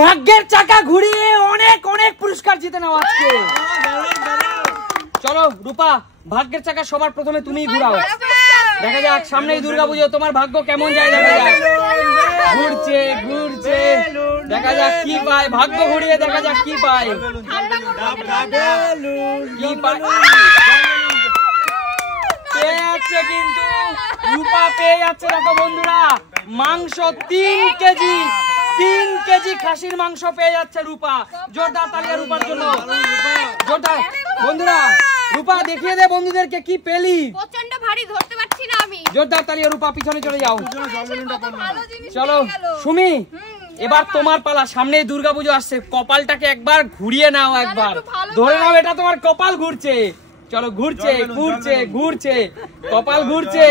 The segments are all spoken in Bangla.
ভাগ্যের চাকা ঘুরিয়ে অনেক অনেক পুরস্কার জিতে নাও আজকে। চলো রূপা, ভাগ্যের চাকা সবার প্রথমে তুমিই ঘুরাও। দেখা যাক সামনেই দুর্গাপুজো, তোমার ভাগ্য কেমন যায় দেখা যাক। ঘুরছে ঘুরছে, দেখা যাক কি পায়, ভাগ্য ঘুরিয়ে দেখা যাক কি পায়। কি পায় পেয়ে যাচ্ছে, কিন্তু রূপা পেয়ে যাচ্ছে। দেখো বন্ধুরা, মাংস 3 কেজি, 3 কেজি খাসির মাংস পেয়ে যাচ্ছে রূপা। জোরদার তালিয়া রূপার জন্য, জোরদার। বন্ধুরা রূপা দেখিয়ে দে বন্ধুদেরকে কি পেলি। প্রচন্ড ভারী, ধরতে পারছি না আমি। জোরদার তালিয়া রূপা, পিছনে চলে যাও। চলো সুমি, এবার তোমার পালা। সামনে দুর্গাপুজো আসছে, কপালটাকে একবার ঘুরিয়ে নাও, একবার ধরে নাও, এটা তোমার কপাল ঘুরছে। চলো ঘুরছে ঘুরছে ঘুরছে, কপাল ঘুরছে।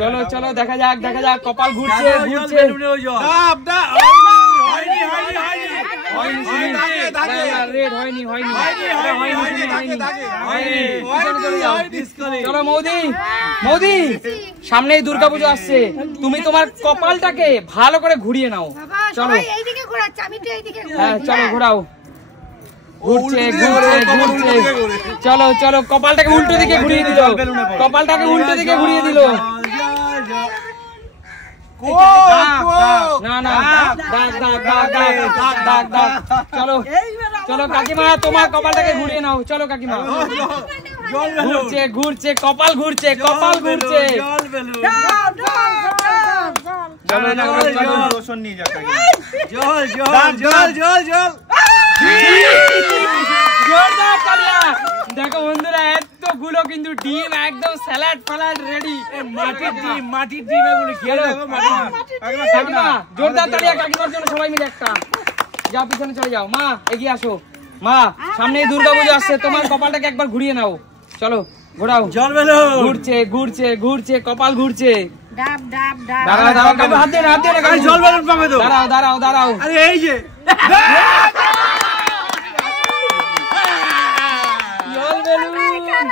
চলো চলো দেখা যাক, দেখা যাক কপাল ঘুরছে ঘুরছে। চলো মৌদি, মৌদি সামনেই দুর্গাপুজো আসছে, তুমি তোমার কপালটাকে ভালো করে ঘুরিয়ে নাও। চলো হ্যাঁ চলো ঘোরাও। ঘুরছে ঘুরছে ঘুরছে, চলো চলো কপালটাকে উল্টো দিকে ঘুরিয়ে দিল, কপালটাকে উল্টো দিকে ঘুরিয়ে দিল। না না, দাগ দাগ দাগ দাগ দাগ দাগ। চলো চলো কাকিমা, তোমার কপালটাকে ঘুরিয়ে নাও। চলো কাকিমা, ঘুরছে ঘুরছে, কপাল ঘুরছে, কপাল ঘুরছে। দেখো বন্ধুরা, এতগুলো কিন্তু ডিম একদম স্যালাড ফ্যালাড রেডি। মাটির ডিম, মাটির ডিম এগুলো খেলো। কাকিমা জোরদার তালিয়া কাকিমার জন্য, সবাই মিলে একটা। যাও পিছনে চলে যাও। মা এগিয়ে আসো। মা সামনে দুর্গাপুজো আসছে, তোমার কপালটাকে একবার ঘুরিয়ে নাও। চলো ঘোরাও। জল বেলো, ঘুরছে ঘুরছে ঘুরছে, কপাল ঘুরছে। দাঁড়াও দাঁড়াও, হাত দিয়ে হাত দিয়ে জল বেলুন পাবে তো। দাঁড়াও দাঁড়াও দাঁড়াও, আরে এই যে জল বেলুন,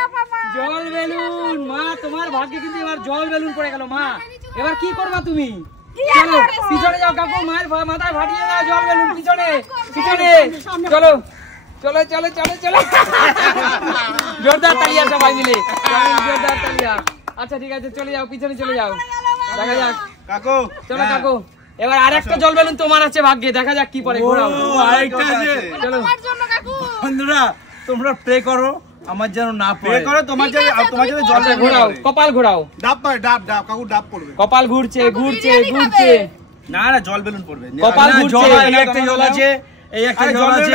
জল বেলুন। মা তোমার ভাগ্যে কিন্তু এবার জল বেলুন পড়ে গেল। মা এবার কি করবা তুমি? চলো পিছনে যাও কাকু, মায়ের মাথায় ফাটিয়ে দাও জল বেলুন। পিছনে পিছনে চলো চলো চলো চলো চলো। জোরদার তালিয়া সবাই মিলে, জোরদার তালিয়া। আচ্ছা ঠিক আছে, চলে যাও পিছনে চলে যাও। দেখা যাক কাকু, চলো কাকু এবার আরেকটা জল বেলুন তোমার আছে ভাগ্যে, দেখা যাক কি পড়ে। ঘোরাও আরেকটা আছে। চলো বন্ধুরা তোমরা প্রে করো আমার যেন না পড়ে। প্রে করো তোমার যেন, তোমার যেন জল ঘোরাও, কপাল ঘোরাও। ডাব পায়, ডাব ডাব কাকু ডাব পড়বে। কপাল ঘুরছে ঘুরছে ঘুরছে। না না জল বেলুন পড়বে। কপাল ঘুরছে, এই একটা জল আছে, এই একটা জল আছে।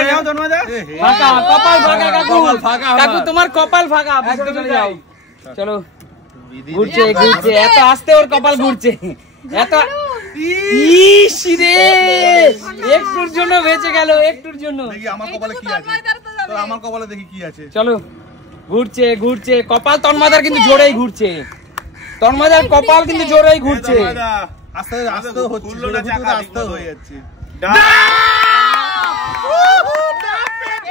ফাঁকা কপাল, ফাঁকা কাকু, কাকু তোমার কপাল ফাঁকা, একদম চলে যাও। চলো ঘুরছে ঘুরছে, এত আস্তে ওর কপাল ঘুরছে, এত। ইস রে, একটুর জন্য বেঁচে গেল, একটুর জন্য। দেখি আমার কপালে কি আছে, তো আমার কপালে দেখি কি আছে। চলো ঘুরছে ঘুরছে, কপাল তন্মাদার কিন্তু জোরেই ঘুরছে, তন্মাদার কপাল কিন্তু জোরেই ঘুরছে। আস্তে আস্তে হচ্ছে, আস্তে হয়ে যাচ্ছে।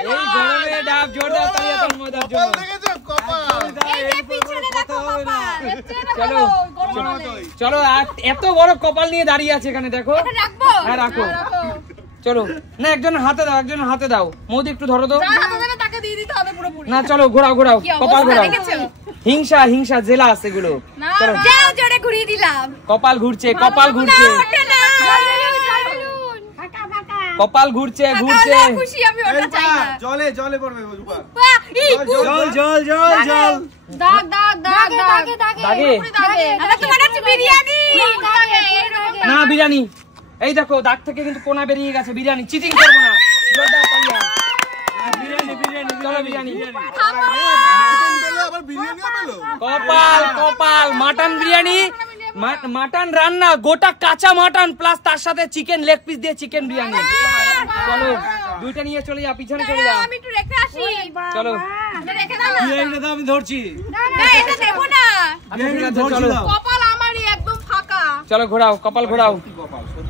এই গরমে ডাব, জোরদার তালিয়া তন্মাদার জন্য। চলো চলো, এত বড় কপাল নিয়ে দাঁড়িয়ে আছে এখানে, দেখো। হ্যাঁ রাখো। চলো না, একজন হাতে দাও, একজন হাতে দাও। মৌদি একটু ধরো তো। না চলো ঘোরাও ঘোরাও, কপাল ঘোরাও। হিংসা হিংসা জেলা আছে এগুলো। চলো ঘুরিয়ে দিলাম, কপাল ঘুরছে, কপাল ঘুরছে, কপাল ঘুরছে ঘুরছে। জলে জলে পড়বে, জল জল জল জল। দাগ দাগ দাগ দাগ দাগে না, বিরিয়ানি। এই দেখো দাগ থেকে কিন্তু কোনা বেরিয়ে গেছে। বিরিয়ানি, চিটিং করবো না। জোরদার তালিয়া। চলো বিরিয়ানি। কপাল কপাল, মাটন বিরিয়ানি, মাটন রান্না, গোটা কাঁচা মাটন প্লাস তার সাথে চিকেন লেগ পিস দিয়ে চিকেন বিরিয়ানি। চলো দুইটা নিয়ে চলে যা, পিছনে চলে যাও। আমি একটু রেখে আসি। চলো আমি ধরছি। না এটা দেব না, চলো কপাল আমারই একদম ফাঁকা। চলো ঘোরাও, কপাল ঘোরাও।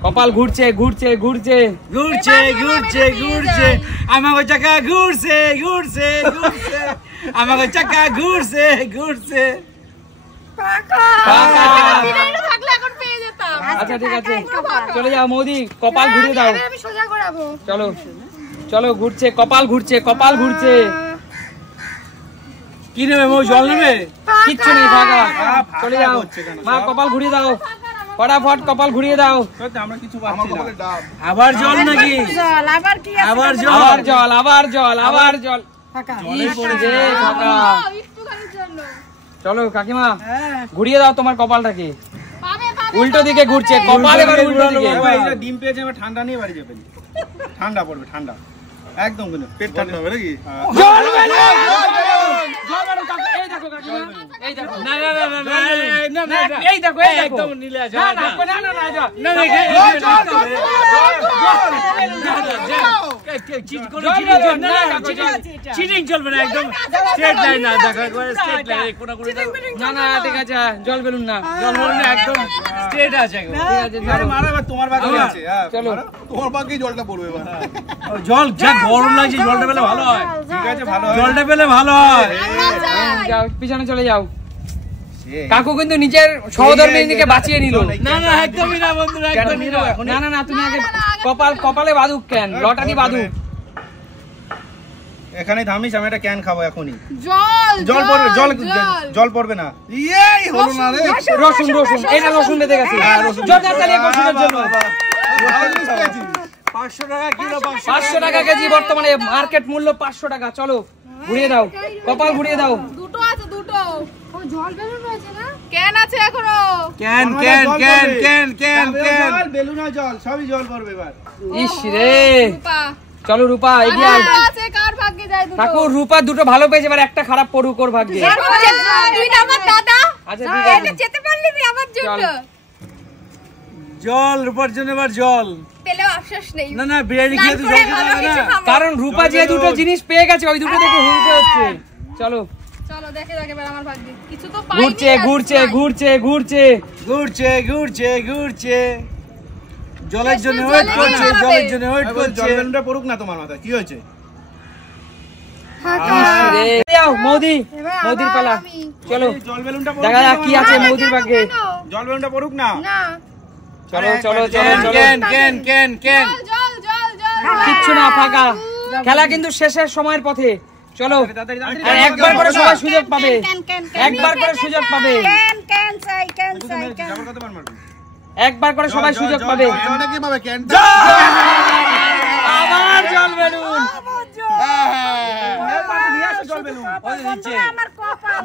কপাল ঘুরছে ঘুরছে ঘুরছে ঘুরছে ঘুরছে ঘুরছে, আমাকে চাকা ঘুরছে ঘুরছে ঘুরছে, আমাকে চাকা ঘুরছে ঘুরছে। ফাঁকা। ফাঁকা। বিরিয়ানি থাকলে এখন পেয়ে যেতাম। আচ্ছা ঠিক আছে চলে যাও মৌদি কপাল ঘুরিয়ে দাও আমি সোজা করাবো চলো চলো ঘুরছে কপাল ঘুরছে কপাল ঘুরছে কি নেবে মৌ জল নেবে কিচ্ছু নেই ফাঁকা চলে যাও মা কপাল ঘুরিয়ে দাও ফটাফট কপাল ঘুরিয়ে দাও আমরা কিছু পাচ্ছি না আবার জল নাকি জল আবার কি আবার জল আবার জল আবার জল আবার জল জলে পড়েছে ফাঁকা একটুখানির জন্য চলো কাকিমা ঘুরিয়ে দাও তোমার কপালটাকে পাবে পাবে উল্টো দিকে ঘুরছে কপাল এবার উল্টো দিকে এটা ডিম পেয়েছে আমরা ঠান্ডা নিয়ে বাড়ি যাবেন ঠান্ডা পড়বে ঠান্ডা একদম কিন্তু পেট ঠান্ডা হবে নাকি জল বেলুন জল বেলুন কাকু এই দেখো কাকিমা এই দেখো না না না না না এই দেখো একদম নীলে আছে না না না না না না চিটিং চলবে না একদম স্ট্রেট লাইন না দেখো একবার স্ট্রেট লাইন কোন কোন না না ঠিক আছে জল বেলুন না জল বলুন একদম স্ট্রেট আছে একদম ঠিক আছে চলো মারা এবার তোমার ভাগ্যে আছে চলো তোমার ভাগ্যে জলটা পড়বে এবার জল যা গরম লাগছে জলটা পেলে ভালো হয় ঠিক আছে ভালো হয় জলটা পেলে ভালো হয় যাও পিছনে চলে যাও কাকু কিন্তু নিজের সহধর্মিনীকে বাঁচিয়ে নিল না না একদমই না বন্ধুরা একদমই না না না না তুমি আগে কপালে বাঁধুক কেন লটারি বাঁধুক এখানে থামিস আমি একটা ক্যান খাবো এখনই জল জল পড়বে জল জল পড়বে না এই হলো না রে রসুন রসুন এটা রসুন বেঁধে গেছে জোরদার তালি রসুনের জন্য 500 টাকা কিলো 500 টাকা কেজি বর্তমানে মার্কেট মূল্য 500 টাকা চলো ঘুরিয়ে দাও কপাল ঘুরিয়ে দাও দুটো আছে দুটো ও জল বেলুন রয়েছে না কেন আছে এখনো can can can can can can জল বেলুন আর জল সবই জল পড়বে এবার ইস রে রূপা চলো রূপা এগিয়ে আয় আছে কার ভাগ্যে যায় দুটো ঠাকুর রূপা দুটো ভালো পেয়েছে এবার একটা খারাপ পড়ুক ওর ভাগ্যে তুই না আমার দাদা আচ্ছা ঠিক আছে যেতে পারলি তুই আমার জন্য চল। জল রূপার জন্য এবার জল পেলেও আফসোস নেই না না বিরিয়ানি খেয়ে তো জল খেতে হবে না কারণ রূপা যে দুটো জিনিস পেয়ে গেছে ওই দুটো দেখে হিংসে হচ্ছে চলো চলো দেখে দেখে এবার আমার ভাগ্যে কিছু তো পাইনি ঘুরছে ঘুরছে ঘুরছে ঘুরছে ঘুরছে ঘুরছে ঘুরছে জলের জন্য ওয়েট করছে জলের জন্য ওয়েট জল করছে বেলুনটা পড়ুক না তোমার মাথায় কি হয়েছে যাও মৌদি মৌদির পালা চলো জল বেলুনটা পড়ুক দেখা যাক কি আছে মৌদির ভাগ্যে জল বেলুনটা পড়ুক না না চলো চলো চলো চলো ক্যান ক্যান ক্যান ক্যান জল জল জল কিচ্ছু না ফাঁকা খেলা কিন্তু শেষের সময়ের পথে চলো আর একবার করে সবাই সুযোগ পাবে একবার করে সুযোগ পাবে যাবার কতবার মারবি একবার করে সবাই সুযোগ পাবে ক্যানটা কি পাবে ক্যানটা আবার জল বেলুন জল বেলুন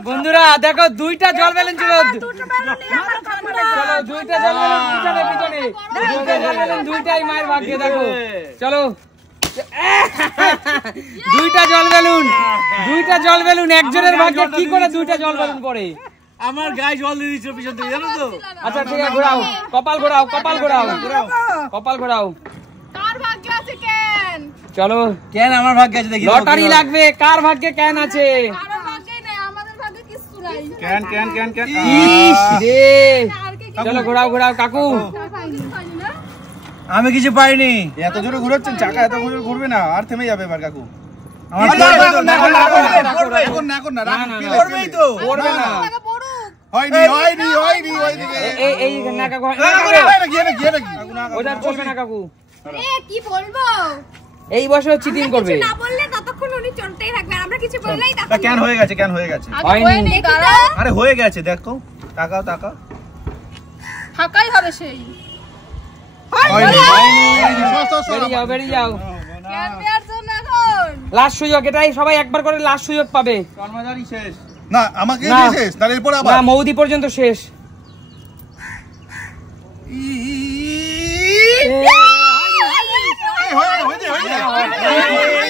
বন্ধুরা দেখো দুইটা জল বেলুন ছিল চলো দুইটা জল বেলুন পিছনে পিছনে দুইটা জল বেলুন দুইটাই মায়ের ভাগ্যে দেখো চলো দুইটা জল বেলুন একজনের ভাগ্যে কি করে দুইটা জল বেলুন পড়ে আমার গায়ে জল দিয়ে দিচ্ছিল পিছন থেকে জানো তো আচ্ছা ঠিক আছে ঘোরাও কপাল ঘোরাও কপাল ঘোরাও কপাল ঘোরাও কার ভাগ্যে আছে কেন চলো কেন আমার ভাগ্যে আছে দেখি লটারি লাগবে কার ভাগ্যে কেন আছে কারো ভাগ্যে নাই আমাদের ভাগ্যে কিছু নাই ক্যান ক্যান ক্যান ক্যান ইস রে আর কে চলো ঘোরাও ঘোরাও কাকু পাইনি না আমি কিছু পাইনি এত জোরে ঘুরাচ্ছেন চাকা এত জোরে ঘুরবে না আর থেমে যাবে এবার কাকু আমার এখন না এখন না না, না, না। করবেই তো পড়বে না টাকা পড়ুক হয়নি হয়নি হয়নি হয়নি এই না কাকু গিয়ে নাকি ওটা চলবে না কাকু এ কি বলবো এই বছর চিটিং করবে না বললে ততক্ষণ উনি চলতেই থাকবে আর আমরা কিছু বললেই তা ক্যান হয়ে গেছে ক্যান হয়ে গেছে হয়নি আরে হয়ে গেছে দেখো তাকাও তাকাও ফাঁকাই হবে সেই বেরিয়ে যাও কেন দেওয়ার জন্য এখন লাস্ট সুযোগ এটাই সবাই একবার করে লাস্ট সুযোগ পাবে কর্মচারী শেষ না আমাকে না। শেষ তার এরপর আবার না মৌদি পর্যন্ত শেষ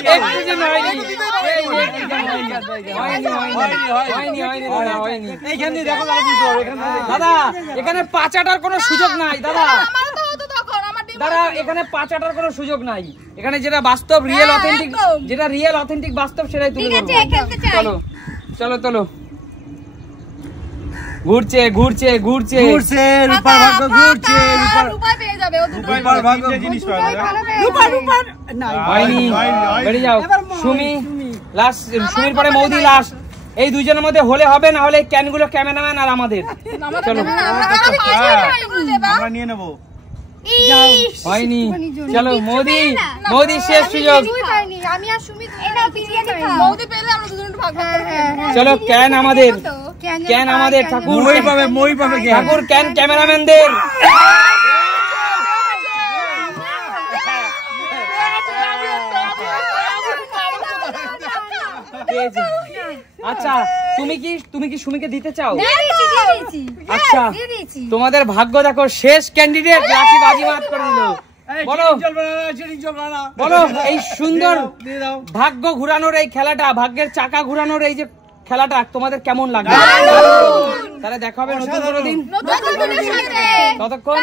একটু যেন হয়নি। হয়নি, দাদা, হয়নি। এইখান দিয়ে দেখো তাহলে বুঝতে পারবে এখান থেকে দাদা এখানে পাঁচাটার কোনো সুযোগ নাই দাদা আমারও তো হতো তখন আমার ডিম দাদা এখানে পাঁচাটার কোনো সুযোগ নাই এখানে যেটা বাস্তব রিয়েল অথেন্টিক একদম। যেটা রিয়েল অথেন্টিক বাস্তব সেটাই তুলে ঠিক আছে, ধরবো খেলতে চাই। চলো চলো চলো ঘুরছে ঘুরছে ঘুরছে ঘুরছে রূপার ভাগ্য ঘুরছে রূপার রূপাই পেয়ে যাবে ও দুটো রূপার ভাগ্য জিনিস পাবে হয়নি বেরিয়ে যাও সুমি লাস্ট সুমির পরে মৌদি লাস্ট এই দুজনের মধ্যে হলে হবে, না হলে এই ক্যানগুলো ক্যামেরাম্যান আর আমাদের। চলো আমরা নিয়ে নেবো। হয়নি, চলো মোদি, মোদি শেষ সুযোগ। আমি আর সুমিত মৌদি পেলে আমরা দুজন একটু ভাগ ভাগ করে খেলবো। চলো ক্যান আমাদের, ক্যান আমাদের। ঠাকুর মই পাবে ঠাকুর ক্যান ক্যামেরাম্যানদের। আচ্ছা তুমি কি সুমিকে দিতে চাও? আচ্ছা তোমাদের ভাগ্য দেখো, শেষ ক্যান্ডিডেট লাকি বাজিমাত করে দিল। বলো বলো, এই সুন্দর ভাগ্য ঘুরানোর এই খেলাটা, ভাগ্যের চাকা ঘুরানোর এই যে খেলাটা তোমাদের কেমন লাগবে? তাহলে দেখা হবে নতুন কোনো দিন। ততক্ষণ